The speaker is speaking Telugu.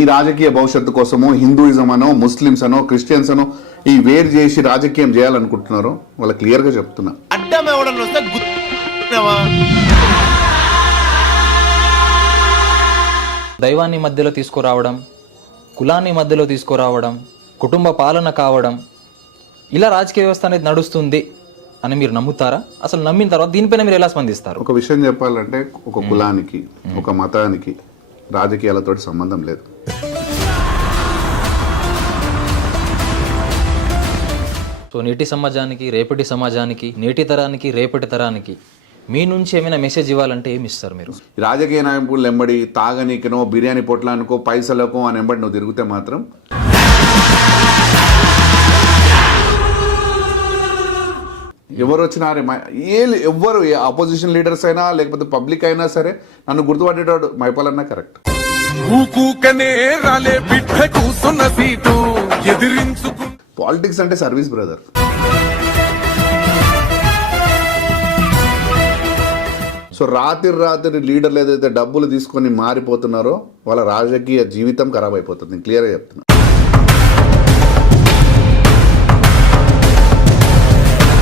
మీ రాజకీయ భవిష్యత్తు కోసమో హిందూయిజం అనో ముస్లిమ్స్ అనో క్రిస్టియన్స్ అనో ఈ వేరు చేసి రాజకీయం చేయాలనుకుంటున్నారో వాళ్ళ క్లియర్గా చెప్తున్నా. దైవాన్ని మధ్యలో తీసుకురావడం, కులాన్ని మధ్యలో తీసుకురావడం, కుటుంబ పాలన కావడం, ఇలా రాజకీయ వ్యవస్థ అనేది నడుస్తుంది అని మీరు నమ్ముతారా? అసలు నమ్మిన తర్వాత దీనిపైన మీరు ఎలా స్పందిస్తారు? ఒక విషయం చెప్పాలంటే ఒక కులానికి ఒక మతానికి రాజకీయాలతో సంబంధం లేదు. సో నేటి సమాజానికి రేపటి సమాజానికి, నేటి తరానికి రేపటి తరానికి మీ నుంచి ఏమైనా మెసేజ్ ఇవ్వాలంటే ఏమి ఇస్తారు మీరు? రాజకీయ నాయకులు ఎంబడి తాగనీకనో బిర్యానీ పొట్లానికో పైసలకో అని ఎంబడి నువ్వు తిరిగితే మాత్రం ఎవరు వచ్చినారే ఎవ్వరు అపోజిషన్ లీడర్స్ అయినా లేకపోతే పబ్లిక్ అయినా సరే నన్ను గుర్తుపట్టేటాడు మైపాలన్నా కరెక్ట్. పాలిటిక్స్ అంటే సర్వీస్ బ్రదర్. సో రాత్రి లీడర్లు ఏదైతే డబ్బులు తీసుకొని మారిపోతున్నారో వాళ్ళ రాజకీయ జీవితం ఖరాబ్ అయిపోతుంది. నేను క్లియర్గా చెప్తున్నా.